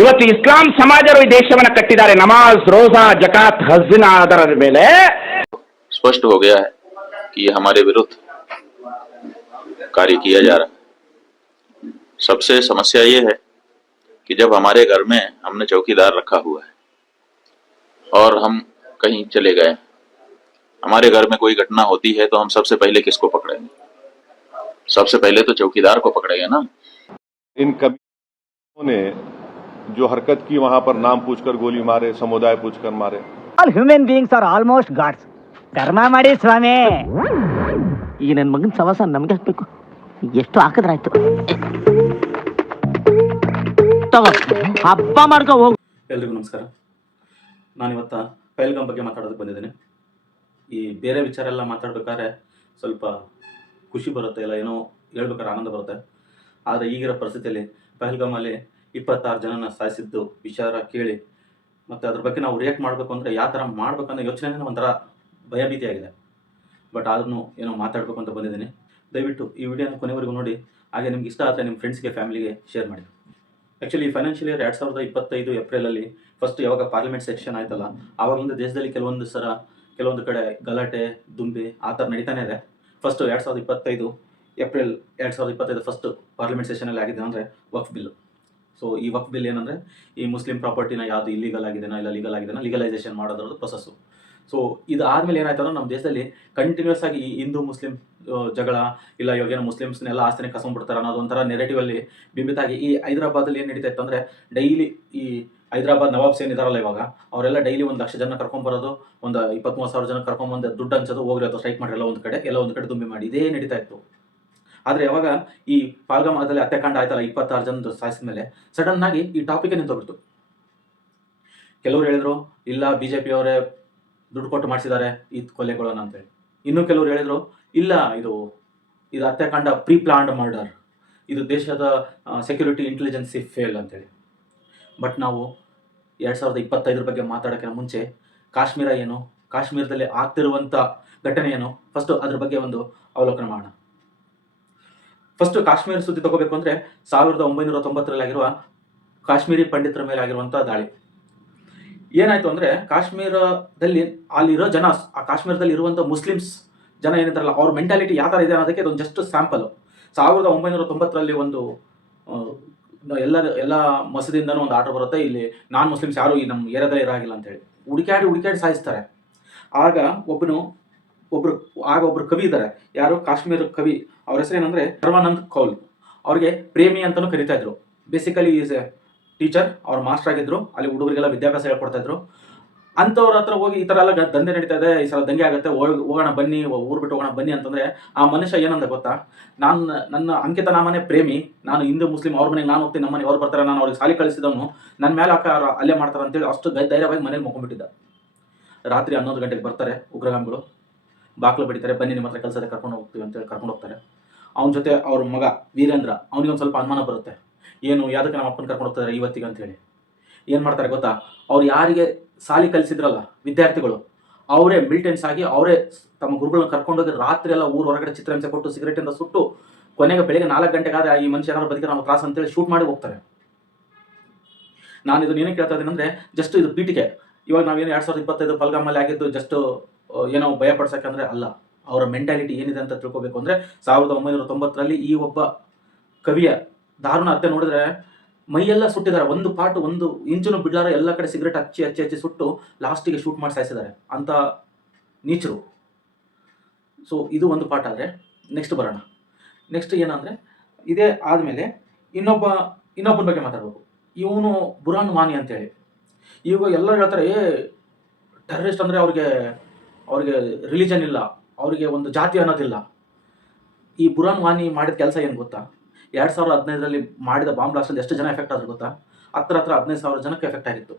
ಇವತ್ತು ಇಸ್ಲಾಂ ಸಮಾಜರು ಈ ದೇಶವನ್ನ ಕಟ್ಟಿದ್ದಾರೆ ನಮಾಜ್ ರೋಜಾ ಜಕಾತ್ ಹಜ್ಜಿನ ಆಧಾರದ ಮೇಲೆ स्पष्ट हो गया है कि ये हमारे विरुद्ध कार्य किया जा रहा है सबसे समस्या ये है कि जब हमारे घर में हमने चौकीदार रखा हुआ है और हम कहीं चले गए हमारे घर में कोई घटना होती है तो हम सबसे पहले किसको पकड़ेंगे सबसे पहले तो चौकीदार को पकड़ेंगे ना इन कबीरों ने जो हरकत की वहां पर नाम पूछकर गोली मारे समुदाय पूछकर मारे all human beings are almost gods ಧರ್ಮ ಮಾಡಿ ಸ್ವಾಮಿ ಈ ನನ್ನ ಮಗನ ಸವಾಸ ನಮ್ಗೆ ಹಾಕ್ಬೇಕು ಎಷ್ಟು ಹಾಕಿದ್ರಾಯ್ತು ತಗೋ ಹಬ್ಬ ಮಾಡ್ಕೊ ಹೋಗು ಎಲ್ರಿಗೂ ನಮಸ್ಕಾರ ನಾನಿವತ್ತ ಪೈಲ್ಗಾಮ್ ಬಗ್ಗೆ ಮಾತಾಡೋದಕ್ಕೆ ಬಂದಿದ್ದೀನಿ ಈ ಬೇರೆ ವಿಚಾರ ಎಲ್ಲ ಮಾತಾಡ್ಬೇಕಾದ್ರೆ ಸ್ವಲ್ಪ ಖುಷಿ ಬರುತ್ತೆ ಇಲ್ಲ ಏನೋ ಹೇಳ್ಬೇಕಾದ್ರೆ ಆನಂದ ಬರುತ್ತೆ ಆದರೆ ಈಗಿರೋ ಪರಿಸ್ಥಿತಿಯಲ್ಲಿ ಪಹಲ್ಗಾಮಲ್ಲಿ ಇಪ್ಪತ್ತಾರು ಜನನ ಸಾಯಿಸಿದ್ದು ವಿಚಾರ ಕೇಳಿ, ಮತ್ತು ಅದ್ರ ಬಗ್ಗೆ ನಾವು ರಿಯಾಕ್ಟ್ ಮಾಡಬೇಕು ಅಂದರೆ ಯಾವ ಥರ ಮಾಡಬೇಕನ್ನೋ ಯೋಚನೆನೇ ಒಂಥರ ಭಯಭೀತಿಯಾಗಿದೆ. ಬಟ್ ಆದ್ರೂ ಏನೋ ಮಾತಾಡಬೇಕು ಅಂತ ಬಂದಿದ್ದೀನಿ. ದಯವಿಟ್ಟು ಈ ವಿಡಿಯೋನ ಕೊನೆವರೆಗೂ ನೋಡಿ, ಹಾಗೆ ನಿಮ್ಗೆ ಇಷ್ಟ ಆದರೆ ನಿಮ್ಮ ಫ್ರೆಂಡ್ಸ್ಗೆ ಫ್ಯಾಮಿಲಿಗೆ ಶೇರ್ ಮಾಡಿ. ಆ್ಯಕ್ಚುಲಿ ಫೈನಾನ್ಷಿಯಲ್ ಇಯರ್ ಎರಡು ಸಾವಿರದ ಇಪ್ಪತ್ತೈದು ಏಪ್ರಿಲಲ್ಲಿ ಫಸ್ಟ್ ಯಾವಾಗ ಪಾರ್ಲಿಮೆಂಟ್ ಸೆಕ್ಷನ್ ಆಯ್ತಲ್ಲ, ಆವಾಗಿಂದ ದೇಶದಲ್ಲಿ ಕೆಲವೊಂದು ಸರ, ಕೆಲವೊಂದು ಕಡೆ ಗಲಾಟೆ, ದುಂಬಿ ಆ ಥರ ನಡೀತಾನೆ ಇದೆ. ಫಸ್ಟ್ ಎರಡು ಸಾವಿರದ ಇಪ್ಪತ್ತೈದು ಏಪ್ರಿಲ್ ಎರಡು ಸಾವಿರದ ಇಪ್ಪತ್ತೈದು ಫಸ್ಟ್ ಪಾರ್ಲಿಮೆಂಟ್ ಸೆಷನಲ್ಲಿ ಆಗಿದೆ ಅಂದರೆ ವಕ್ಫ್ ಬಿಲ್ ಸೊ ಈ ವಕ್ಫ್ ಬಿಲ್ ಏನಂದರೆ, ಈ ಮುಸ್ಲಿಂ ಪ್ರಾಪರ್ಟಿನ ಯಾವುದು ಇಲ್ಲಿಗಲ್ ಆಗಿದೆನಾ ಇಲ್ಲ ಲೀಗಲ್ ಆಗಿದೆನಾ ಲೀಗಲೈಸೇಷನ್ ಮಾಡೋದ್ರದ್ದು ಪ್ರೊಸೆಸ್ಸು ಸೊ ಇದು ಆದ್ಮೇಲೆ ಏನಾಯ್ತು ಅಂದ್ರೆ, ನಮ್ಮ ದೇಶದಲ್ಲಿ ಕಂಟಿನ್ಯೂಸ್ ಆಗಿ ಈ ಹಿಂದೂ ಮುಸ್ಲಿಂ ಜಗಳ, ಇಲ್ಲ ಇವಾಗ ಏನೋ ಮುಸ್ಲಿಮ್ಸ್ನೆಲ್ಲ ಆಸ್ತಿನ ಕಸ್ಕೊಂಡ್ಬಿಡ್ತಾರೆ ಅನ್ನೋದು ಒಂಥರ ನೆರೆಟಿವಲ್ಲಿ ಅಲ್ಲಿ ಬಿಂಬಿತ ಆಗಿ, ಈ ಹೈದರಾಬಾದಲ್ಲಿ ಏನು ನಡೀತಾ ಇತ್ತು ಅಂದರೆ ಡೈಲಿ ಈ ಹೈದರಾಬಾದ್ ನವಾಬ್ಸ್ ಏನಿದಾರಲ್ಲ ಇವಾಗ, ಅವರೆಲ್ಲ ಡೈಲಿ ಒಂದು ಲಕ್ಷ ಜನ ಕರ್ಕೊಂಬರೋದು ಒಂದು ಇಪ್ಪತ್ತ್ಮೂರು ಸಾವಿರ ಜನ ಕರ್ಕೊಂಬಂದು ದುಡ್ಡು ಹಂಚೋದು ಅಥವಾ ಸ್ಟ್ರೈಕ್ ಮಾಡಿರಲ್ಲ ಒಂದು ಕಡೆ, ಎಲ್ಲ ಒಂದು ಕಡೆ ತುಂಬಿ ಮಾಡಿ, ಇದೇ ನಡೀತಾ ಇತ್ತು. ಆದರೆ ಯಾವಾಗ ಈ ಪಾಲ್ಗಾಮದಲ್ಲಿ ಹತ್ಯಾಕಾಂಡ ಆಯ್ತಲ್ಲ, ಇಪ್ಪತ್ತಾರು ಜನ ಸಾಯಿಸಿದ ಮೇಲೆ ಸಡನ್ ಆಗಿ ಈ ಟಾಪಿಕ್ ನಿಂತೋಗ್ಬಿಡ್ತು. ಕೆಲವರು ಹೇಳಿದ್ರು, ಇಲ್ಲ ಬಿ ಜೆ ಪಿಯವರೇ ದುಡ್ಡು ಕೊಟ್ಟು ಮಾಡಿಸಿದ್ದಾರೆ ಈ ಕೊಲೆಗಳನ್ನು ಅಂತೇಳಿ. ಇನ್ನು ಕೆಲವರು ಹೇಳಿದ್ರು, ಇಲ್ಲ, ಇದು ಇದು ಹತ್ಯಾಕಾಂಡ ಪ್ರೀ ಪ್ಲಾನ್ಡ್ ಮರ್ಡರ್ ಇದು ದೇಶದ ಸೆಕ್ಯೂರಿಟಿ ಇಂಟೆಲಿಜೆನ್ಸಿ ಫೇಲ್ ಅಂತೇಳಿ. ಬಟ್ ನಾವು ಎರಡು ಸಾವಿರದ ಇಪ್ಪತ್ತೈದರ ಬಗ್ಗೆ ಮಾತಾಡೋಕ್ಕಿಂತ ಮುಂಚೆ ಕಾಶ್ಮೀರ ಏನು, ಕಾಶ್ಮೀರದಲ್ಲಿ ಆಗ್ತಿರುವಂಥ ಘಟನೆ ಏನು ಫಸ್ಟು ಅದ್ರ ಬಗ್ಗೆ ಒಂದು ಅವಲೋಕನ ಮಾಡೋಣ. ಫಸ್ಟ್ ಕಾಶ್ಮೀರ ಸುದ್ದಿ ತಗೋಬೇಕು ಅಂದ್ರೆ ಸಾವಿರದ ಒಂಬೈನೂರ ತೊಂಬತ್ತರಲ್ಲಿ ಆಗಿರುವ ಕಾಶ್ಮೀರಿ ಪಂಡಿತರ ಮೇಲೆ ಆಗಿರುವಂತಹ ದಾಳಿ. ಏನಾಯ್ತು ಅಂದ್ರೆ ಕಾಶ್ಮೀರದಲ್ಲಿ ಅಲ್ಲಿರೋ ಜನ, ಆ ಕಾಶ್ಮೀರದಲ್ಲಿ ಇರುವಂತಹ ಮುಸ್ಲಿಮ್ಸ್ ಜನ ಏನಿದ್ದಾರಲ್ಲ, ಅವ್ರ ಮೆಂಟಾಲಿಟಿ ಯಾವ ಥರ ಇದೆ ಅನ್ನೋದಕ್ಕೆ ಇದೊಂದು ಜಸ್ಟ್ ಸ್ಯಾಂಪಲ್ ಸಾವಿರದ ಒಂಬೈನೂರ ತೊಂಬತ್ತರಲ್ಲಿ ಒಂದು ಎಲ್ಲ ಎಲ್ಲ ಮಸದಿಂದನೂ ಒಂದು ಆರ್ಡರ್ ಬರುತ್ತೆ. ಇಲ್ಲಿ ನಾನ್ ಮುಸ್ಲಿಮ್ಸ್ ಯಾರು ಈ ನಮ್ಮ ಏರಿಯಾದಲ್ಲಿ ಇರಾಗಿಲ್ಲ ಅಂತೇಳಿ ಹುಡುಕಾಡಿ ಹುಡುಕಾಡಿ ಸಾಯಿಸ್ತಾರೆ. ಆಗ ಒಬ್ಬನು ಒಬ್ರು, ಆಗ ಒಬ್ರು ಕವಿ ಇದ್ದಾರೆ ಯಾರು? ಕಾಶ್ಮೀರ ಕವಿ. ಅವ್ರ ಹೆಸರು ಏನಂದ್ರೆ ಸರ್ವಾನಂದ್ ಕೌಲ್. ಅವ್ರಿಗೆ ಪ್ರೇಮಿ ಅಂತಾನೂ ಕರಿತಾ ಇದ್ರು. ಬೇಸಿಕಲಿ ಈಸ್ ಎ ಟೀಚರ್ ಅವ್ರ ಮಾಸ್ಟರ್ ಆಗಿದ್ರು. ಅಲ್ಲಿ ಹುಡುಗರಿಗೆಲ್ಲ ವಿದ್ಯಾಭ್ಯಾಸ ಹೇಳ್ಕೊಡ್ತಾ ಇದ್ರು. ಅಂಥವ್ರ ಹತ್ರ ಹೋಗಿ ಈ ಥರ ಎಲ್ಲ ದಂಧೆ ನಡೀತಾ ಇದೆ. ಈ ಸಲ ದಂಗೆ ಆಗುತ್ತೆ. ಹೋಗ್- ಹೋಗೋಣ ಬನ್ನಿ. ಊರು ಬಿಟ್ಟು ಹೋಗೋಣ ಬನ್ನಿ ಅಂತಂದ್ರೆ ಆ ಮನುಷ್ಯ ಏನಂದ ಗೊತ್ತಾ? ನಾನು, ನನ್ನ ಅಂಕಿತ ನಾಮನೇ ಪ್ರೇಮಿ. ನಾನು ಹಿಂದೂ, ಮುಸ್ಲಿಂ ಅವ್ರ ಮನೆಗೆ ನಾನು ಹೋಗ್ತೀನಿ. ನಮ್ಮ ಮನೆ ಅವ್ರು ಬರ್ತಾರೆ. ನಾನು ಅವ್ರಿಗೆ ಸಾಲಿ ಕಳಿಸಿದವನು. ನನ್ನ ಮೇಲೆ ಅವ್ರು ಅಲ್ಲೇ ಮಾಡ್ತಾರೆ ಅಂತೇಳಿ ಅಷ್ಟು ಧೈರ್ಯವಾಗಿ ಮನೇಲಿ ಮುಕೊಂಡ್ಬಿಟ್ಟಿದ್ದ ರಾತ್ರಿ ಹನ್ನೊಂದು ಗಂಟೆಗೆ ಬರ್ತಾರೆ ಉಗ್ರಗಾಮಿಗಳು. ಬಾಕ್ಲು ಬಿಡ್ತಾರೆ, ಬನ್ನಿ ನಿಮ್ಮ ಹತ್ರ ಕೆಲಸದ ಕರ್ಕೊಂಡು ಹೋಗ್ತೀವಿ ಅಂತೇಳಿ ಕರ್ಕೊಂಡು ಹೋಗ್ತಾರೆ. ಅವನ ಜೊತೆ ಅವ್ರ ಮಗ ವೀರೇಂದ್ರ ಅವನಿಗೆ ಒಂದು ಸ್ವಲ್ಪ ಅನುಮಾನ ಬರುತ್ತೆ. ಏನು, ಯಾವುದಕ್ಕೆ ನಮ್ಮ ಅಪ್ಪನ ಕರ್ಕೊಂಡು ಹೋಗ್ತಾರೆ ಇವತ್ತಿಗೆ ಅಂತೇಳಿ. ಏನು ಮಾಡ್ತಾರೆ ಗೊತ್ತಾ? ಅವ್ರು ಯಾರಿಗೆ ಸಾಲಿ ಕಲಿಸಿದ್ರಲ್ಲ ವಿದ್ಯಾರ್ಥಿಗಳು, ಅವರೇ ಮಿಲಿಟೆಂಟ್ಸ್ ಆಗಿ ಅವರೇ ತಮ್ಮ ಗುರುಗಳನ್ನ ಕರ್ಕೊಂಡೋಗಿ ರಾತ್ರಿ ಎಲ್ಲ ಊರು ಹೊರಗಡೆ ಚಿತ್ರಹಿಂಸೆ ಕೊಟ್ಟು ಸಿಗರೇಟಿಂದ ಸುಟ್ಟು, ಕೊನೆಗೆ ಬೆಳಿಗ್ಗೆ ನಾಲ್ಕು ಗಂಟೆಗಾದ್ರೆ ಈ ಮನುಷ್ಯ ಏನಾದ್ರು ಬದುಕಿದ್ರೆ ನಾವು ತ್ರಾಸ ಅಂತೇಳಿ ಶೂಟ್ ಮಾಡಿ ಹೋಗ್ತಾರೆ. ನಾನು ಇದನ್ನ ಏನಕ್ಕೆ ಹೇಳ್ತಾ ಇದ್ದೀನಿ ಅಂದರೆ ಜಸ್ಟ್ ಇದು ಪೀಟಿಗೆ ಇವಾಗ ನಾವೇನು ಎರಡು ಸಾವಿರದ ಇಪ್ಪತ್ತೈದು ಪಲ್ಗಾಮಲ್ಲಿ ಆಗಿದ್ದು ಜಸ್ಟ್ ಏನೋ ಭಯ ಪಡ್ಸಕ್ಕಂದ್ರೆ ಅಲ್ಲ. ಅವರ ಮೆಂಟಾಲಿಟಿ ಏನಿದೆ ಅಂತ ತಿಳ್ಕೊಬೇಕು ಅಂದರೆ ಸಾವಿರದ ಒಂಬೈನೂರ ತೊಂಬತ್ತರಲ್ಲಿ ಈ ಒಬ್ಬ ಕವಿಯ ದಾರುಣ ಹತ್ಯೆ ನೋಡಿದ್ರೆ ಮೈಯೆಲ್ಲ ಸುಟ್ಟಿದ್ದಾರೆ. ಒಂದು ಪಾಟ್, ಒಂದು ಇಂಚನು ಬಿಡ್ಲಾರ ಎಲ್ಲ ಕಡೆ ಸಿಗರೇಟ್ ಹಚ್ಚಿ ಹಚ್ಚಿ ಹಚ್ಚಿ ಸುಟ್ಟು ಲಾಸ್ಟಿಗೆ ಶೂಟ್ ಮಾಡಿ ಸಾಯಿಸಿದ್ದಾರೆ. ಅಂತ ನೀಚರು. ಸೊ ಇದು ಒಂದು ಪಾಠ ಆದರೆ ನೆಕ್ಸ್ಟ್ ಬರೋಣ. ನೆಕ್ಸ್ಟ್ ಏನಂದರೆ, ಇದೇ ಆದಮೇಲೆ ಇನ್ನೊಬ್ಬ, ಇನ್ನೊಬ್ಬನ ಬಗ್ಗೆ ಮಾತಾಡಬೇಕು. ಇವನು ಬುರಾನ್ ವಾನಿ ಅಂತೇಳಿ. ಇವಾಗ ಎಲ್ಲರೂ ಹೇಳ್ತಾರೆ, ಏ ಟೆರರಿಸ್ಟ್ ಅಂದರೆ ಅವ್ರಿಗೆ ಅವ್ರಿಗೆ ರಿಲಿಜನ್ ಇಲ್ಲ, ಅವರಿಗೆ ಒಂದು ಜಾತಿ ಅನ್ನೋದಿಲ್ಲ. ಈ ಬುರಾನ್ ವಾನಿ ಮಾಡಿದ ಕೆಲಸ ಏನು ಗೊತ್ತಾ? ಎರಡು ಸಾವಿರದ ಹದಿನೈದರಲ್ಲಿ ಮಾಡಿದ ಬಾಂಬ್ ಬ್ಲಾಸ್ಟಲ್ಲಿ ಎಷ್ಟು ಜನ ಎಫೆಕ್ಟ್ ಆದ್ರು ಗೊತ್ತಾ? ಹತ್ರ ಹತ್ರ ಹದಿನೈದು ಸಾವಿರ ಜನಕ್ಕೆ ಎಫೆಕ್ಟ್ ಆಗಿತ್ತು.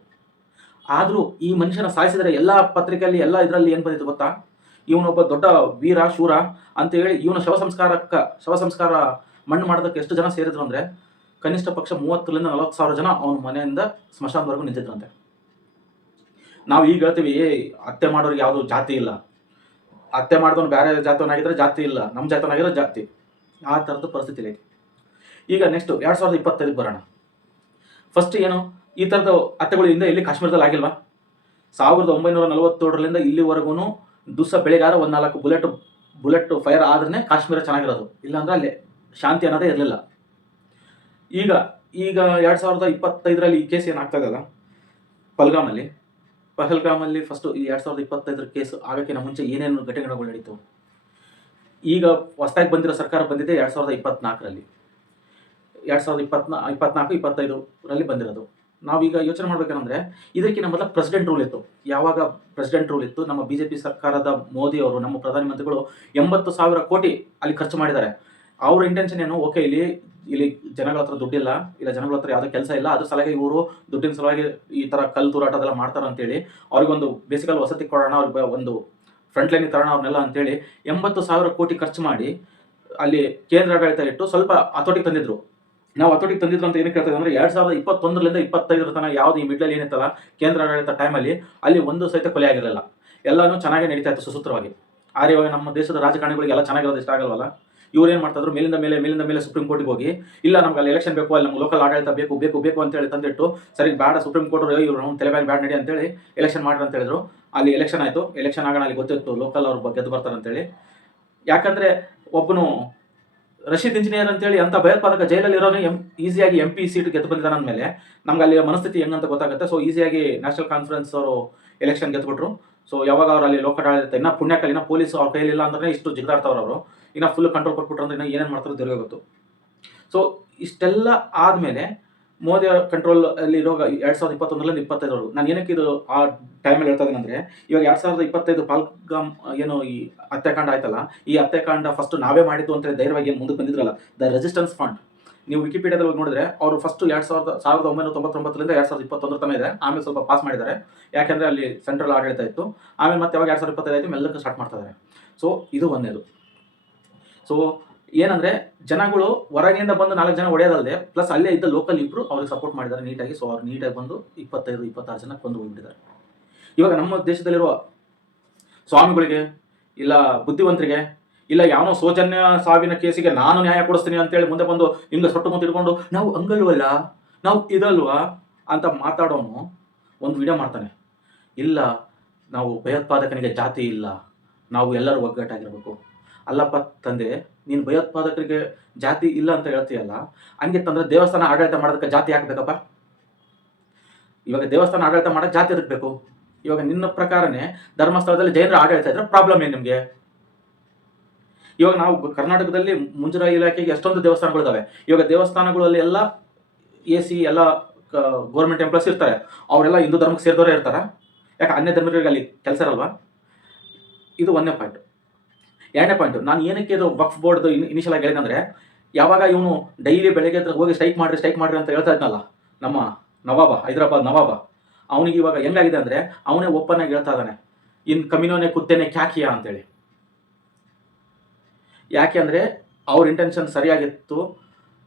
ಆದರೂ ಈ ಮನುಷ್ಯನ ಸಾಯಿಸಿದರೆ ಎಲ್ಲ ಪತ್ರಿಕೆಯಲ್ಲಿ, ಎಲ್ಲ ಇದರಲ್ಲಿ ಏನು ಬಂದಿತ್ತು ಗೊತ್ತಾ? ಇವನೊಬ್ಬ ದೊಡ್ಡ ವೀರ, ಶೂರ ಅಂತ ಹೇಳಿ ಇವನ ಶವ ಸಂಸ್ಕಾರಕ್ಕೆ, ಶವ ಸಂಸ್ಕಾರ ಮಣ್ಣು ಮಾಡೋದಕ್ಕೆ ಎಷ್ಟು ಜನ ಸೇರಿದ್ರು ಅಂದರೆ ಕನಿಷ್ಠ ಪಕ್ಷ ಮೂವತ್ತರಿಂದ ನಲವತ್ತು ಸಾವಿರ ಜನ ಅವನ ಮನೆಯಿಂದ ಸ್ಮಶಾನದವರೆಗೂ ನಿಂತಿದ್ರಂತೆ. ನಾವು ಈಗ ಹೇಳ್ತೀವಿ, ಏ, ಹತ್ಯೆ ಮಾಡೋರಿಗೆ ಯಾವುದು ಜಾತಿ ಇಲ್ಲ. ಹತ್ಯೆ ಮಾಡಿದವನು ಬೇರೆ ಜಾತಿಯವನಾಗಿದ್ರೆ ಜಾತಿ ಇಲ್ಲ ನಮ್ಮ ಜಾತಿಯವನಾಗಿದ್ರೆ ಜಾತಿ. ಆ ಥರದ ಪರಿಸ್ಥಿತಿ ಇದೆ ಈಗ ನೆಕ್ಸ್ಟ್ ಎರಡು ಸಾವಿರದ ಇಪ್ಪತ್ತೈದಕ್ಕೆ ಬರೋಣ. ಫಸ್ಟ್ ಏನು, ಈ ಥರದ ಹತ್ಯೆಗಳು ಹಿಂದೆ ಇಲ್ಲಿ ಕಾಶ್ಮೀರದಲ್ಲಿ ಆಗಿಲ್ವಾ? ಸಾವಿರದ ಒಂಬೈನೂರ ನಲವತ್ತೇಳರಿಂದ ಇಲ್ಲಿವರೆಗೂ ದುಸ್ಸ ಬೆಳಗಾರ ಒಂದು ನಾಲ್ಕು ಬುಲೆಟ್ ಬುಲೆಟ್ ಫೈರ್ ಆದ್ರೇ ಕಾಶ್ಮೀರ ಚೆನ್ನಾಗಿರೋದು. ಇಲ್ಲಾಂದ್ರೆ ಅಲ್ಲಿ ಶಾಂತಿ ಅನ್ನೋದೇ ಇರಲಿಲ್ಲ. ಈಗ ಈಗ ಎರಡು ಸಾವಿರದ ಇಪ್ಪತ್ತೈದರಲ್ಲಿ ಈ ಕೇಸ್ ಏನಾಗ್ತಾ ಇದೆಯಲ್ಲ ಪಲ್ಗಾಮಲ್ಲಿ. ಪಹಲ್ಗಾಮಲ್ಲಿ ಫಸ್ಟು ಈ ಎರಡು ಸಾವಿರದ ಇಪ್ಪತ್ತೈದರ ಕೇಸ್ ಆಗೋಕ್ಕಿಂತ ಮುಂಚೆ ಏನೇನು ಘಟನೆಗಳು ನಡೀತು ಈಗ ಹೊಸದಾಗಿ ಬಂದಿರೋ ಸರ್ಕಾರ ಬಂದಿದೆ ಎರಡು ಸಾವಿರದ ಇಪ್ಪತ್ನಾಲ್ಕರಲ್ಲಿ. ಎರಡು ಸಾವಿರದ ಇಪ್ಪತ್ನಾ, ಇಪ್ಪತ್ನಾಲ್ಕು, ಇಪ್ಪತ್ತೈದರಲ್ಲಿ ಬಂದಿರೋದು. ನಾವೀಗ ಯೋಚನೆ ಮಾಡ್ಬೇಕಂದ್ರೆ ಇದಕ್ಕಿಂತ ಮೊದಲ ಪ್ರೆಸಿಡೆಂಟ್ ರೂಲ್ ಇತ್ತು. ಯಾವಾಗ ಪ್ರೆಸಿಡೆಂಟ್ ರೂಲ್ ಇತ್ತು? ನಮ್ಮ ಬಿ ಸರ್ಕಾರದ ಮೋದಿ ಅವರು, ನಮ್ಮ ಪ್ರಧಾನಮಂತ್ರಿಗಳು ಎಂಬತ್ತು ಸಾವಿರ ಕೋಟಿ ಅಲ್ಲಿ ಖರ್ಚು ಮಾಡಿದ್ದಾರೆ. ಅವ್ರ ಇಂಟೆನ್ಷನ್ ಏನು? ಓಕೆ ಇಲ್ಲಿ ಇಲ್ಲಿ ಜನಗಳ ಹತ್ರ ದುಡ್ಡಿಲ್ಲ, ಇಲ್ಲ ಜನಗಳ ಹತ್ರ ಯಾವುದೇ ಕೆಲಸ ಇಲ್ಲ, ಅದ್ರ ಸಲುವಾಗಿ ಇವರು ದುಡ್ಡಿನ ಸಲುವಾಗಿ ಈ ಥರ ಕಲ್ಲು ತೂರಾಟ ಅದೆಲ್ಲ ಮಾಡ್ತಾರೆ ಅಂತೇಳಿ, ಅವ್ರಿಗೊಂದು ಬೇಸಿಕಲ್ ವಸತಿ ಕೊಡೋಣ, ಅವ್ರಿಗೆ ಒಂದು ಫ್ರಂಟ್ ಲೈನ್ ತರೋಣ ಅವ್ರನ್ನೆಲ್ಲ ಅಂತೇಳಿ ಎಂಬತ್ತು ಸಾವಿರ ಕೋಟಿ ಖರ್ಚು ಮಾಡಿ ಅಲ್ಲಿ ಕೇಂದ್ರ ಆಡಳಿತ ಇಟ್ಟು ಸ್ವಲ್ಪ ಹತೋಟಿಗೆ ತಂದಿದ್ರು. ನಾವು ಹತೋಟಿಗೆ ತಂದಿದ್ರು ಅಂತ ಏನಕ್ಕೆ ಹೇಳ್ತೀವಿ ಅಂದ್ರೆ ಎರಡ್ ಸಾವಿರದ ಇಪ್ಪತ್ತೊಂದರಿಂದ ಇಪ್ಪತ್ತೈದರ ತನಕ ಯಾವ್ದು ಈ ಮಿಡ್ಲಲ್ಲಿ ಏನಿತ್ತಲ್ಲ ಕೇಂದ್ರ ಆಡಳಿತ ಟೈಮಲ್ಲಿ ಅಲ್ಲಿ ಒಂದು ಸಹಿತ ಕೊಲೆ ಆಗಿರಲಿಲ್ಲ. ಎಲ್ಲಾನು ಚೆನ್ನಾಗಿ ನಡೀತಾ ಇತ್ತು ಸುಸೂತ್ರವಾಗಿ. ಆದ್ರೆ ಇವಾಗ ನಮ್ಮ ದೇಶದ ರಾಜಕಾರಣಿಗಳಿಗೆಲ್ಲ ಚೆನ್ನಾಗಿರೋದು ಇಷ್ಟ ಆಗಲ್ವಲ್ಲ? ಇವ್ರು ಏನು ಮಾಡ್ತಾದ್ರು ಮೇಲಿಂದ ಮೇಲೆ ಮೇಲಿಂದ ಮೇಲೆ ಸುಪ್ರೀಂ ಕೋರ್ಟಿಗೆ ಹೋಗಿ, ಇಲ್ಲ ನಮ್ಗೆ ಅಲ್ಲಿ ಎಲೆಕ್ಷನ್ ಬೇಕು, ಅಲ್ಲಿ ನಮ್ಗೆ ಲೋಕಲ್ ಆಡಳಿತ ಬೇಕು ಬೇಕು ಬೇಕು ಅಂತ ಹೇಳಿ ತಂದಿಟ್ಟು, ಸರಿ ಬೇಡ ಸುಪ್ರೀಂ ಕೋರ್ಟ್ ಇವ್ರು ನಮ್ಮ ತಲೆಬ್ಯಾಗ ಬ್ಯಾಡ ನಡಿ ಅಂತೇಳಿ ಎಲೆಕ್ಷನ್ ಮಾಡ್ರಿ ಅಂತ ಹೇಳಿದ್ರು. ಅಲ್ಲಿ ಎಲೆಕ್ಷನ್ ಆಯಿತು. ಎಲೆಕ್ಷನ್ ಆಗೋಣ, ಅಲ್ಲಿ ಗೊತ್ತಿತ್ತು ಲೋಕಲ್ ಅವ್ರು ಗೆದ್ದು ಬರ್ತಾರೆ ಅಂತೇಳಿ ಯಾಕಂದ್ರೆ ಒಬ್ಬನು ರಶೀದ್ ಇಂಜಿನಿಯರ್ ಅಂತೇಳಿ ಅಂತ ಭಯೋತ್ಪಾದಕ ಜೈಲಲ್ಲಿ ಇರೋನು ಎಂ ಈಸಿಯಾಗಿ ಎಂ ಪಿ ಸೀಟ್ ಗೆದ್ದು ಬಂದಿದ್ದಾನೆ ಅಂದಮೇಲೆ, ನಮ್ಗೆ ಅಲ್ಲಿ ಮನಸ್ಥಿತಿ ಹೆಂಗಂತ ಗೊತ್ತಾಗುತ್ತೆ. ಸೊ ಈಸಿಯಾಗಿ ನ್ಯಾಷನಲ್ ಕಾನ್ಫರೆನ್ಸ್ ಅವರು ಎಲೆಕ್ಷನ್ ಗೆದ್ದುಬಿಟ್ರು ಸೊ ಯಾವಾಗ ಅವ್ರು ಅಲ್ಲಿ ಲೋಕಲ್ ಆಡಳಿತ ಇನ್ನ ಪುಣ್ಯಕಲ್ಲಿ ಇನ್ನ ಪೊಲೀಸ್ ಅವ್ರ ಕೈಲಿಲ್ಲ ಅಂದ್ರೆ ಇಷ್ಟು ಜಿಗ್ದಾಡ್ತಾವ್ರು ಅವರು. ಇನ್ನ ಫುಲ್ ಕಂಟ್ರೋಲ್ ಕೊಟ್ಬಿಟ್ರೆ ಅಂದ್ರೆ ಇನ್ನು ಏನೇನು ಮಾಡ್ತಾರೋ ದೇವ್ರಿಗೆ ಗೊತ್ತು. ಸೊ ಇಷ್ಟೆಲ್ಲ ಆದಮೇಲೆ ಮೋದಿ ಕಂಟ್ರೋಲ್ ಅಲ್ಲಿ ಇರೋ ಎರಡ್ ಸಾವಿರದ ಇಪ್ಪತ್ತೊಂದರಲ್ಲಿ ಇಪ್ಪತ್ತೈದರವರೆಗೂ. ನಾನು ಏನಕ್ಕೆ ಇದು ಆ ಟೈಮಲ್ಲಿ ಹೇಳ್ತಾ ಇದ್ದೀನಿ ಅಂದ್ರೆ, ಇವಾಗ ಎರಡ್ ಸಾವಿರದ ಇಪ್ಪತ್ತೈದು ಪಾಲ್ಗಾಮ್ ಏನು ಈ ಹತ್ಯಾಕಾಂಡ ಆಯ್ತಲ್ಲ, ಈ ಹತ್ಯಾಕಾಂಡ ಫಸ್ಟ್ ನಾವೇ ಮಾಡಿದ್ದು ಅಂತ ಧೈರ್ಯವಾಗಿ ಏನು ಮುಂದಕ್ಕೆ ಬಂದಿದ್ರಲ್ಲ ದ ರೆಸಿಸ್ಟೆನ್ಸ್ ಫಂಡ್ ನೀವು ವಿಕಿಪೀಡಿಯಾದಲ್ಲಿ ಹೋಗಿ ನೋಡಿದ್ರೆ, ಅವರು ಫಸ್ಟ್ ಎರಡು ಸಾವಿರದ ಸಾವಿರದ ಒಂಬೈನೂರ ತೊಂಬತ್ತೊಂಬತ್ತರಿಂದ ಎರಡು ಸಾವಿರದ ಇಪ್ಪತ್ತೊಂದರ ತನಕ ಇದೆ. ಆಮೇಲೆ ಸ್ವಲ್ಪ ಪಾಸ್ ಮಾಡಿದ್ದಾರೆ. ಯಾಕೆಂದರೆ ಅಲ್ಲಿ ಸೆಂಟ್ರಲ್ ಆಡಳಿತ ಇತ್ತು. ಆಮೇಲೆ ಮತ್ತೆ ಯಾವಾಗ ಎರಡು ಸಾವಿರದ ಇಪ್ಪತ್ತೈದು ಆಯ್ತು, ಮೆಲ್ಲಕ್ಕೆ ಸ್ಟಾರ್ಟ್ ಮಾಡ್ತಾ ಇದ್ದಾರೆ. ಸೊ ಇದು ಒಂದೇದು. ಸೊ ಏನಂದ್ರೆ, ಜನಗಳು ಹೊರಗಿಂದ ಬಂದು ನಾಲ್ಕು ಜನ ಹೊಡೆಯೋದಲ್ಲದೆ ಪ್ಲಸ್ ಅಲ್ಲೇ ಇದ್ದ ಲೋಕಲ್ ಇಬ್ರು ಅವ್ರಿಗೆ ಸಪೋರ್ಟ್ ಮಾಡಿದ್ದಾರೆ ನೀಟಾಗಿ ಸೊ ಅವ್ರು ನೀಟಾಗಿ ಬಂದು ಇಪ್ಪತ್ತೈದು, ಇಪ್ಪತ್ತಾರು ಜನ ಕೊಂದು ಹೋಗ್ಬಿಟ್ಟಿದ್ದಾರೆ. ಇವಾಗ ನಮ್ಮ ದೇಶದಲ್ಲಿರುವ ಸ್ವಾಮಿಗಳಿಗೆ, ಇಲ್ಲ ಬುದ್ಧಿವಂತರಿಗೆ, ಇಲ್ಲ ಯಾವನೋ ಸೌಜನ್ಯ ಸಾವಿನ ಕೇಸಿಗೆ ನಾನು ನ್ಯಾಯ ಕೊಡಿಸ್ತೀನಿ ಅಂತೇಳಿ ಮುಂದೆ ಬಂದು ಹಿಂಗೆ ಸೊಟ್ಟು ಮುಂದೆ ಇಟ್ಕೊಂಡು, ನಾವು ಹಂಗಲ್ವಲ್ಲ ನಾವು ಇದಲ್ವಾ? ಅಂತ ಮಾತಾಡೋನು ಒಂದು ವಿಡಿಯೋ ಮಾಡ್ತಾನೆ. ಇಲ್ಲ, ನಾವು ಭಯೋತ್ಪಾದಕನಿಗೆ ಜಾತಿ ಇಲ್ಲ, ನಾವು ಎಲ್ಲರೂ ಒಗ್ಗಟ್ಟಾಗಿರ್ಬೇಕು. ಅಲ್ಲಪ್ಪ ತಂದೆ, ನೀನು ಭಯೋತ್ಪಾದಕರಿಗೆ ಜಾತಿ ಇಲ್ಲ ಅಂತ ಹೇಳ್ತೀಯಲ್ಲ, ಹಂಗೆ ತಂದ್ರೆ ದೇವಸ್ಥಾನ ಆಡಳಿತ ಮಾಡೋದಕ್ಕೆ ಜಾತಿ ಹಾಕ್ಬೇಕಪ್ಪ ಇವಾಗ ದೇವಸ್ಥಾನ ಆಡಳಿತ ಮಾಡೋಕೆ ಜಾತಿ ಅದಕ್ಕೆ ಬೇಕು? ಇವಾಗ ನಿನ್ನ ಪ್ರಕಾರನೇ ಧರ್ಮಸ್ಥಳದಲ್ಲಿ ಜೈನರ ಆಡಳಿತ ಇದ್ರೆ ಪ್ರಾಬ್ಲಮ್ ಏನು ನಿಮಗೆ? ಇವಾಗ ನಾವು ಕರ್ನಾಟಕದಲ್ಲಿ ಮುಂಜಾನೆ ಇಲಾಖೆಗೆ ಎಷ್ಟೊಂದು ದೇವಸ್ಥಾನಗಳಿದ್ದಾವೆ ಇವಾಗ ದೇವಸ್ಥಾನಗಳಲ್ಲಿ ಎಲ್ಲ ಎ ಸಿ, ಎಲ್ಲ ಗೌರ್ಮೆಂಟ್ ಎಂಪ್ಲಾಯ್ಸ್ ಇರ್ತಾರೆ. ಅವರೆಲ್ಲ ಹಿಂದೂ ಧರ್ಮಕ್ಕೆ ಸೇರಿದವರೇ ಇರ್ತಾರೆ? ಯಾಕೆ ಅನ್ಯ ಧರ್ಮಗಳಿಗೆ ಅಲ್ಲಿ ಕೆಲಸ ಇರಲ್ವಾ? ಇದು ಒಂದನೇ ಪಾಯಿಂಟ್ ಎರಡನೇ ಪಾಯಿಂಟ್ ನಾನು ಏನಕ್ಕೆ ಇದು ವಕ್ಫ್ ಬೋರ್ಡ್ ಇನಿಷಿಯಲ್ ಆಗಿ ಹೇಳಿದಂದ್ರೆ ಯಾವಾಗ ಇವನು ಡೈಲಿ ಬೆಳಗ್ಗೆ ಹತ್ರ ಹೋಗಿ ಸ್ಟ್ರೈಕ್ ಮಾಡ್ರಿ ಸ್ಟ್ರೈಕ್ ಮಾಡ್ರಿ ಅಂತ ಹೇಳ್ತಾ ಇದ್ನಲ್ಲ, ನಮ್ಮ ನವಾಬ, ಹೈದರಾಬಾದ್ ನವಾಬ, ಅವನಿಗೆ ಇವಾಗ ಹೆಂಗಾಗಿದೆ ಅಂದ್ರೆ, ಅವನೇ ಓಪನ್ ಆಗಿ ಹೇಳ್ತಾ ಇದ್ದಾನೆ. ಇನ್ ಕಮಿನೋನೆ ಕುತ್ತೇನೆ ಕ್ಯಾಕಿಯಾ ಅಂತೇಳಿ. ಯಾಕೆ ಅಂದರೆ, ಅವ್ರ ಇಂಟೆನ್ಷನ್ ಸರಿಯಾಗಿತ್ತು.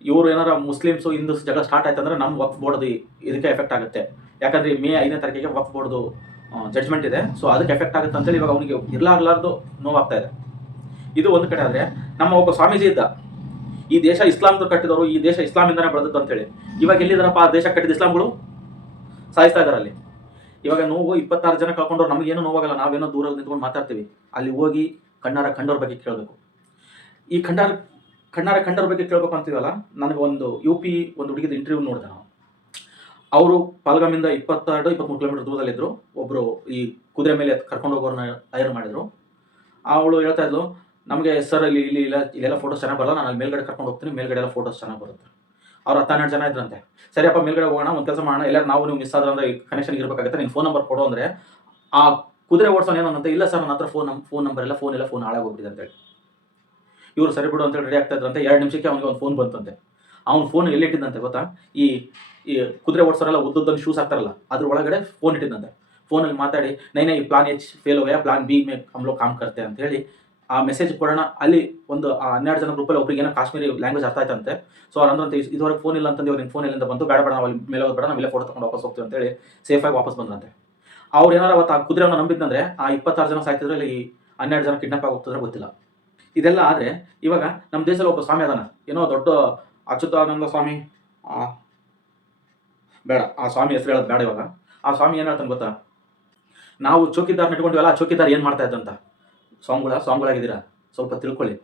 ಇವರು ಏನಾರ ಮುಸ್ಲಿಮ್ಸು, ಹಿಂದೂಸ್ ಜಗಳ ಸ್ಟಾರ್ಟ್ ಆಯ್ತು ಅಂದ್ರೆ ನಮ್ಮ ವಕ್ಫ್ ಬೋರ್ಡ್ದು ಇದಕ್ಕೆ ಎಫೆಕ್ಟ್ ಆಗುತ್ತೆ. ಯಾಕಂದ್ರೆ ಮೇ ಐದನೇ ತಾರೀಕಿಗೆ ವಕ್ಫ್ ಬೋರ್ಡ್ದು ಜಡ್ಜ್ಮೆಂಟ್ ಇದೆ. ಸೊ ಅದಕ್ಕೆ ಎಫೆಕ್ಟ್ ಆಗುತ್ತೆ ಅಂತೇಳಿ ಇವಾಗ ಅವನಿಗೆ ಇರ್ಲಾರ್ಲಾರ್ದು ನೋವಾಗ್ತಾ ಇದೆ. ಇದು ಒಂದು ಕಡೆ ಆದ್ರೆ ನಮ್ಮ ಒಬ್ಬ ಸ್ವಾಮೀಜಿ ಇದ್ದ, ಈ ದೇಶ ಇಸ್ಲಾಂದು ಕಟ್ಟಿದವರು, ಈ ದೇಶ ಇಸ್ಲಾಮಿಂದನೇ ಬೆಳೆದದ್ದು ಅಂತೇಳಿ. ಇವಾಗ ಎಲ್ಲಿದ್ದಾರಪ್ಪ ಆ ದೇಶ ಕಟ್ಟಿದ ಇಸ್ಲಾಂಗಳು ಸಾಯಿಸ್ತಾ ಇದ್ದಾರೆ ಅಲ್ಲಿ. ಇವಾಗ ನೋವು ಇಪ್ಪತ್ತಾರು ಜನ ಕಳ್ಕೊಂಡ್ರು ನಮಗೇನು ನೋವಾಗಲ್ಲ, ನಾವೇನೋ ದೂರ ನಿಂತ್ಕೊಂಡು ಮಾತಾಡ್ತೀವಿ. ಅಲ್ಲಿ ಹೋಗಿ ಕಣ್ಣಾರ ಕಂಡವ್ರ ಬಗ್ಗೆ ಕೇಳಬೇಕು. ಈ ಕಣ್ಣಾರ ಕಣ್ಣಾರ ಕಂಡವ್ರ ಬಗ್ಗೆ ಕೇಳಬೇಕು ಅಂತೀವಲ್ಲ, ನನಗೆ ಒಂದು ಯು ಪಿ ಒಂದು ಹುಡುಗಿದ ಇಂಟರ್ವ್ಯೂ ನೋಡಿದೆ ನಾವು ಅವರು ಪಾಲ್ಗಾಮಿಂದ ಇಪ್ಪತ್ತೆರಡು ಇಪ್ಪತ್ತ್ಮೂರು ಕಿಲೋಮೀಟರ್ ದೂರದಲ್ಲಿದ್ದರು ಒಬ್ಬರು ಈ ಕುದುರೆ ಮೇಲೆ ಕರ್ಕೊಂಡು ಹೋಗೋರನ್ನ ಹೈರ್ ಮಾಡಿದರು. ಅವಳು ಹೇಳ್ತಾ ಇದ್ಲು ನಮಗೆ, ಸರ್ ಇಲ್ಲಿ ಇಲ್ಲಿ, ಇಲ್ಲ, ಇಲ್ಲೆಲ್ಲ ಫೋಟೋಸ್ ಚೆನ್ನಾಗಿ ಬರಲ್ಲ, ನಾನು ಅಲ್ಲಿ ಮೇಲ್ಗಡೆ ಕರ್ಕೊಂಡು ಹೋಗ್ತೀನಿ ಮೇಲ್ಗಡೆ ಎಲ್ಲ ಫೋಟೋಸ್ ಚೆನ್ನಾಗಿ ಬರುತ್ತೆ. ಅವ್ರು ಹನ್ನೆರಡು ಜನ ಇದ್ರಂತೆ. ಸರಿಯಪ್ಪ ಮೇಲ್ಗಡೆ ಹೋಗೋಣ, ಒಂದು ಕೆಲಸ ಮಾಡೋಣ, ಎಲ್ಲರೂ ನಾವು ನೀವು ಮಿಸ್ ಆದ್ರೆ ಅಂದ್ರೆ ಕನೆಕ್ಷನ್ ಇರಬೇಕಾಗುತ್ತೆ ನಿನ್ನ ಫೋನ್ ನಂಬರ್ ಕೊಡು ಅಂದರೆ, ಆ ಕುದುರೆ ಓಡಿಸೋನು ಏನಂತ ಇಲ್ಲ, ಸರ್ ನನ್ನ ಹತ್ರ ಫೋನ್ ಫೋನ್ ನಂಬರ್ ಎಲ್ಲ ಫೋನ್ ಎಲ್ಲ ಫೋನ್ ಹಾಳಾಗೋಗ್ಬಿಟ್ಟಿದೆ ಅಂತೇಳಿ. ಇವರು, ಸರಿ ಬಿಡು ಅಂತೇಳಿ ರೆಡಿ ಆಗ್ತಾ ಇದ್ರಂತೆ ಎರಡು ನಿಮಿಷಕ್ಕೆ ಅವನಿಗೆ ಒಂದು ಫೋನ್ ಬಂತಂತೆ. ಅವ್ನು ಫೋನ್ ಎಲ್ಲಿಟ್ಟಿದ್ದಂತೆ ಗೊತ್ತಾ? ಈ ಈ ಕುದುರೆ ಓಡಿಸೋರೆಲ್ಲ ಉದ್ದುದ್ದನ್ನು ಶೂಸ್ ಹಾಕ್ತಾರಲ್ಲ, ಅದ್ರ ಒಳಗಡೆ ಫೋನ್ ಇಟ್ಟಿದ್ದಂತೆ. ಫೋನಲ್ಲಿ ಮಾತಾಡಿ ನೈನೇ ಈ ಪ್ಲಾನ್ ಎಚ್ ಫೇಲ್ ಹೋಗ್ಯಾ? ಪ್ಲಾನ್ ಬಿ ಮೇ ಹಮ್ ಲೋಗ್ ಕಾಮ್ ಕರ್ತೆ ಅಂತ ಹೇಳಿ ಆ ಮೆಸೇಜ್ ಕೊಡೋಣ. ಅಲ್ಲಿ ಒಂದು ಹನ್ನೆರಡು ಜನ ಗ್ರೂಪಲ್ಲಿ ಒಬ್ಬರಿಗೆ ಕಾಶ್ಮೀರಿ ಲ್ಯಾಂಗ್ವೇಜ್ ಅರ್ಥ ಆಯ್ತಂತೆ. ಸೊ ಅವ್ರು ಅಂದ್ರೆ ಇದುವರೆಗೆ ಫೋನ್ ಇಲ್ಲ ಅಂತಂದು ಇವ್ರಿಗೆ ಫೋನ್ ಇಲ್ಲಿಂದ ಬಂದು ಬೇಡ ಬೇಡ, ನಾವು ಮೇಲೆ ಹೋಗ್ಬೇಡ ನಾವು ಇಲ್ಲೇ ಫೋಟೋ ತಗೊಂಡು ವಾಪಸ್ ಹೋಗ್ತೀವಿ ಅಂತೇಳಿ ಸೇಫಾಗಿ ವಾಪಸ್ ಬಂದ್ರಂತೆ. ಅವ್ರು ಏನಾರ ಅವತ್ತು ಆ ಕುದುರೆನ ನಂಬಿದ್ದಂದ್ರೆ ಆ ಇಪ್ಪತ್ತಾರು ಜನ ಸಾಯ್ತಿದ್ರೆ ಈ ಹನ್ನೆರಡು ಜನ ಕಿಡ್ನಾಪ್ ಆಗಿ ಹೋಗ್ತಿದ್ರೆ ಗೊತ್ತಿಲ್ಲ. ಇದೆಲ್ಲ ಆದರೆ, ಇವಾಗ ನಮ್ಮ ದೇಶದಲ್ಲಿ ಒಬ್ಬ ಸ್ವಾಮಿ ಅದಾನ. ಏನೋ ದೊಡ್ಡ ಅಚ್ಯುತಾನಂದ ಸ್ವಾಮಿ. ಬೇಡ, ಆ ಸ್ವಾಮಿ ಹೆಸರು ಹೇಳೋದು ಬೇಡ ಇವಾಗ. ಆ ಸ್ವಾಮಿ ಏನು ಹೇಳ್ತಾನೆ ಗೊತ್ತಾ? ನಾವು ಚೌಕಿದಾರ್ ಇಟ್ಕೊಂಡಿವಲ್ಲ ಆ ಚೌಕಿದಾರ್ ಏನು ಮಾಡ್ತಾ ಇದ್ದಂತ? ಸ್ವಾಮಿಗಳ ಸ್ವಾಮಿಗಳಾಗಿದ್ದೀರಾ ಸ್ವಲ್ಪ ತಿಳ್ಕೊಳ್ಳಿ.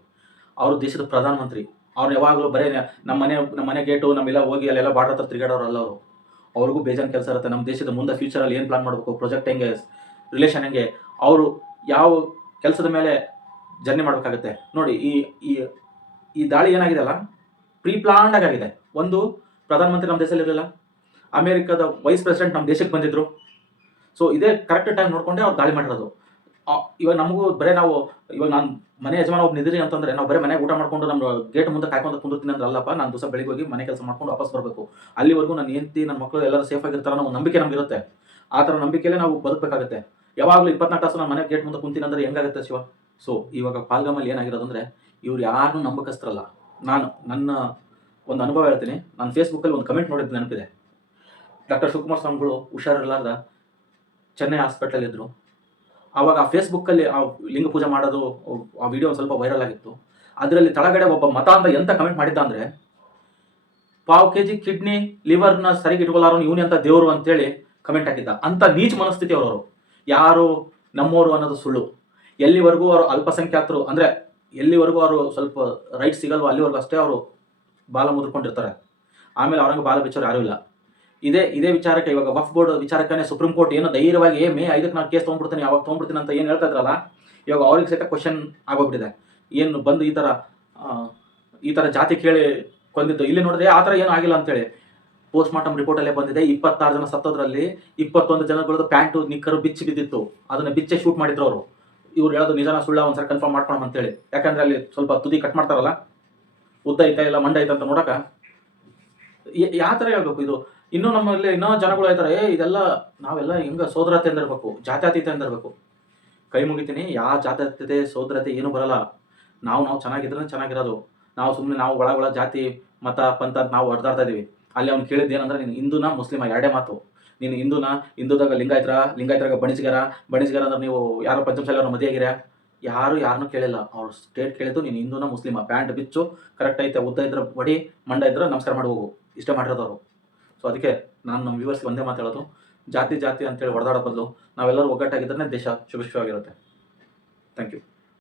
ಅವರು ದೇಶದ ಪ್ರಧಾನಮಂತ್ರಿ. ಅವ್ರು ಯಾವಾಗಲೂ ಬರೀ ನಮ್ಮ ಮನೆ ನಮ್ಮ ಮನೆ ಗೇಟು, ನಮ್ಮೆಲ್ಲ ಹೋಗಿ ಅಲ್ಲೆಲ್ಲ ಬಾರ್ಡರ್ ಹತ್ರ ತಿರುಗಾಡೋರಲ್ಲ ಅವರು. ಅವ್ರಿಗೂ ಬೇಜಾನ್ ಕೆಲಸ ಇರುತ್ತೆ. ನಮ್ಮ ದೇಶದ ಮುಂದೆ ಫ್ಯೂಚರಲ್ಲಿ ಏನು ಪ್ಲಾನ್ ಮಾಡಬೇಕು? ಪ್ರೊಜೆಕ್ಟ್ ಹೆಂಗೆ? ರಿಲೇಷನ್ ಹೆಂಗೆ? ಅವರು ಯಾವ ಕೆಲಸದ ಮೇಲೆ ಜರ್ನಿ ಮಾಡಬೇಕಾಗುತ್ತೆ? ನೋಡಿ, ಈ ಈ ಈ ದಾಳಿ ಏನಾಗಿದೆ ಅಲ್ಲ? ಪ್ರೀ ಪ್ಲಾನ್ಡ್ ಆಗಿದೆ ಒಂದು, ಪ್ರಧಾನಮಂತ್ರಿ ನಮ್ಮ ದೇಶದಲ್ಲಿ ಇರಲಿಲ್ಲ. ಅಮೇರಿಕದ ವೈಸ್ ಪ್ರೆಸಿಡೆಂಟ್ ನಮ್ಮ ದೇಶಕ್ಕೆ ಬಂದಿದ್ರು. ಸೊ ಇದೇ ಕರೆಕ್ಟ್ ಟೈಮ್ ನೋಡ್ಕೊಂಡೆ ಅವ್ರು ದಾಳಿ ಮಾಡಿರೋದು. ಇವಾಗ ನಮಗೂ ಬರೀ ನಾವು, ಇವಾಗ ನಾನು ಮನೆ ಯಜಮಾನ ಒಬ್ಬ ನಿದ್ರಿ ಅಂತಂದ್ರೆ, ನಾವು ಬರೀ ಮನೆಗೆ ಊಟ ಮಾಡ್ಕೊಂಡು ನಮ್ಮ ಗೇಟ್ ಮುಂದೆ ಕಾಯ್ಕೊಂಡು ಕುಂದಿರ್ತೀನಿ ಅಂದ್ರೆ ಅಲ್ಲಪ್ಪ, ನಾನು ದಿವಸ ಬೆಳಿಗ್ಗೆ ಹೋಗಿ ಮನೆ ಕೆಲಸ ಮಾಡ್ಕೊಂಡು ವಾಪಸ್ ಬರಬೇಕು. ಅಲ್ಲಿವರೆಗೂ ನನ್ನ ಹೆಂಡತಿ ನನ್ನ ಮಕ್ಕಳು ಎಲ್ಲರೂ ಸೇಫ್ ಆಗಿರ್ತಾರೆ ಒಂದು ನಂಬಿಕೆ ನಮಗಿರುತ್ತೆ ಆ ಥರ ನಂಬಿಕೆಯಲ್ಲೇ ನಾವು ಬದುಕಬೇಕಾಗುತ್ತೆ. ಯಾವಾಗಲೂ ಇಪ್ಪತ್ನಾಲ್ಕು ತಾಸು ನಾನು ಮನೆ ಗೇಟ್ ಮುಂದೆ ಕುಂತೀನಿ ಅಂದ್ರೆ ಹೆಂಗಾಗುತ್ತೆ ಶಿವ? ಸೊ ಇವಾಗ ಪಾಲ್ಗಮಲ್ಲಿ ಏನಾಗಿರೋದಂದ್ರೆ, ಇವ್ರು ಯಾರನ್ನೂ ನಂಬಕಸ್ತ್ರಲ್ಲ. ನಾನು, ನನ್ನ ಒಂದು ಅನುಭವ ಹೇಳ್ತೀನಿ. ನಾನು ಫೇಸ್ಬುಕ್ಕಲ್ಲಿ ಒಂದು ಕಮೆಂಟ್ ನೋಡಿದ್ದು ನೆನಪಿದೆ. ಡಾಕ್ಟರ್ ಶಿವಕುಮಾರ್ ಸ್ವಾಮಿಗಳು ಹುಷಾರಿರ್ಲಾರ್ದ, ಚೆನ್ನೈ ಹಾಸ್ಪಿಟಲ್ ಇದ್ರು. ಆವಾಗ ಆ ಫೇಸ್ಬುಕ್ಕಲ್ಲಿ ಆ ಲಿಂಗ ಪೂಜೆ ಮಾಡೋದು, ಆ ವಿಡಿಯೋ ಸ್ವಲ್ಪ ವೈರಲ್ ಆಗಿತ್ತು. ಅದರಲ್ಲಿ ತಳಗಡೆ ಒಬ್ಬ ಮತ ಅಂತ ಎಂತ ಕಮೆಂಟ್ ಮಾಡಿದ್ದ ಅಂದ್ರೆ, ಪಾವ್ ಕೆ ಜಿ ಕಿಡ್ನಿ ಲಿವರ್ನ ಸರಿಗೆ ಇಟ್ಕೊಳ್ಳಾರೋ ಇವನೇ ಅಂತ ದೇವರು ಅಂತೇಳಿ ಕಮೆಂಟ್ ಹಾಕಿದ್ದ. ಅಂತ ನೀಚ ಮನಸ್ಥಿತಿ ಅವರವರು. ಯಾರು ನಮ್ಮವರು ಅನ್ನೋದು ಸುಳ್ಳು. ಎಲ್ಲಿವರೆಗೂ ಅವರು ಅಲ್ಪಸಂಖ್ಯಾತರು, ಅಂದ್ರೆ ಎಲ್ಲಿವರೆಗೂ ಅವರು ಸ್ವಲ್ಪ ರೈಟ್ ಸಿಗಲ್ವೋ ಅಲ್ಲಿವರೆಗೂ ಅಷ್ಟೇ ಅವರು ಬಾಲ ಮುದ್ಕೊಂಡಿರ್ತಾರೆ ಆಮೇಲೆ ಅವರಂಗೆ ಬಾಲ ಬಿಚ್ಚೋರು ಯಾರೂ ಇಲ್ಲ. ಇದೇ ಇದೇ ವಿಚಾರಕ್ಕೆ ಇವಾಗ ಬಫ್ ಬೋರ್ಡ್ ವಿಚಾರಕ್ಕೆ ಸುಪ್ರೀಂ ಕೋರ್ಟ್ ಏನು ಧೈರ್ಯವಾಗಿ, ಏ, ಮೇ ಐದಕ್ಕೆ ನಾನು ಕೇಸ್ ತೊಗೊಂಡ್ಬಿಡ್ತೀನಿ, ಯಾವಾಗ ತೊಗೊಂಡ್ಬಿಡ್ತೀನಿ ಅಂತ ಏನು ಹೇಳ್ತಾ ಇದ್ರಲ್ಲ, ಇವಾಗ ಅವ್ರಿಗೆ ಸಹಿತ ಕ್ವಶನ್ ಆಗೋಗ್ಬಿಟ್ಟಿದೆ. ಏನು ಬಂದು ಈ ಥರ ಈ ಥರ ಜಾತಿ ಕೇಳಿ ಕೊಂದಿದ್ದು, ಇಲ್ಲಿ ನೋಡಿದ್ರೆ ಆ ಥರ ಏನೂ ಆಗಿಲ್ಲ ಅಂತೇಳಿ. ಪೋಸ್ಟ್ ಮಾರ್ಟಮ್ ರಿಪೋರ್ಟಲ್ಲೇ ಬಂದಿದೆ, ಇಪ್ಪತ್ತಾರು ಜನ ಸತ್ತೋದ್ರಲ್ಲಿ ಇಪ್ಪತ್ತೊಂದು ಜನಗಳದ್ದು ಪ್ಯಾಂಟು, ನಿಕ್ಕರು ಬಿಚ್ಚಿ ಬಿದ್ದಿತ್ತು. ಅದನ್ನ ಬಿಚ್ಚೆ ಶೂಟ್ ಮಾಡಿದ್ರು ಅವರು. ಇವ್ರು ಹೇಳೋದು ನಿಜನ ಸುಳ್ಳ, ಒಂದ್ಸರಿ ಕನ್ಫರ್ಮ್ ಮಾಡ್ಕೊಳಮ್ ಅಂತೇಳಿ. ಯಾಕಂದ್ರೆ ಅಲ್ಲಿ ಸ್ವಲ್ಪ ತುದಿ ಕಟ್ ಮಾಡ್ತಾರಲ್ಲ, ಉದ್ದ ಐತಾ ಇಲ್ಲ ಮಂಡ ಐತ ಅಂತ ನೋಡಕ ಯಾವ ಥರ ಹೇಳ್ಬೇಕು ಇದು? ಇನ್ನೂ ನಮ್ಮಲ್ಲಿ ಇನ್ನೂ ಜನಗಳು ಹೇಳ್ತಾರೆ, ಏ, ಇದೆಲ್ಲ ನಾವೆಲ್ಲ ಹೆಂಗ ಸೋದರತೆ ಅಂದಿರ್ಬೇಕು, ಜಾತ್ಯತೀತ ಅಂದಿರ್ಬೇಕು. ಕೈ ಮುಗಿತೀನಿ ಯಾವ ಜಾತ್ಯತೆ ಸೋದರತೆ ಏನೂ ಬರಲ್ಲ. ನಾವು ನಾವು ಚೆನ್ನಾಗಿದ್ರೆ ಚೆನ್ನಾಗಿರೋದು. ನಾವು ಸುಮ್ಮನೆ ನಾವು ಒಳ ಒಳ ಜಾತಿ, ಮತ, ಪಂಥ ನಾವು ಹೊಡೆದಾಡ್ತಾ ಇದೀವಿ. ಅಲ್ಲಿ ಅವ್ನು ಕೇಳಿದ್ದು ಏನಂದ್ರೆ, ನೀನು ಹಿಂದೂನ ಮುಸ್ಲಿಮ ಎರಡೇ ಮಾತು. ನೀನು ಹಿಂದೂನ, ಹಿಂದೂದಾಗ ಲಿಂಗಾಯತರ, ಲಿಂಗಾಯತರಾಗ ಬಣಿಸ್ಗಾರ ಬಣಿಸ್ಗಾರ ಅಂದ್ರೆ ನೀವು ಯಾರೋ ಪಂಚಮಶಾಲಿ ಅವ್ರ ಮದುವೆ ಆಗಿರ ಯಾರು ಯಾರನ್ನೂ ಕೇಳಿಲ್ಲ. ಅವ್ರು ಸ್ಟೇಟ್ ಕೇಳಿದ್ದು, ನೀನು ಹಿಂದೂನ ಮುಸ್ಲಿಮ, ಪ್ಯಾಂಟ್ ಬಿಚ್ಚು ಕರೆಕ್ಟ್ ಐತೆ, ಉದ್ದ ಇದ್ರೆ ಬಡಿ ಮಂಡ ಇದ್ರೆ ನಮಸ್ಕಾರ ಮಾಡಿ ಹೋಗು. ಇಷ್ಟ ಮಾಡಿರೋದವರು ಸೊ ಅದಕ್ಕೆ ನಾನು ನಮ್ಮ ವ್ಯೂವರ್ಸ್ಗೆ ಒಂದೇ ಮಾತಾಡೋದು ಜಾತಿ ಜಾತಿ ಅಂತೇಳಿ ಹೊಡೆದಾಡೋ ಬದಲು ನಾವೆಲ್ಲರೂ ಒಗ್ಗಟ್ಟಾಗಿದ್ದರೆ ದೇಶ ಶುಭ ಶುಭವಾಗಿರುತ್ತೆ. Thank you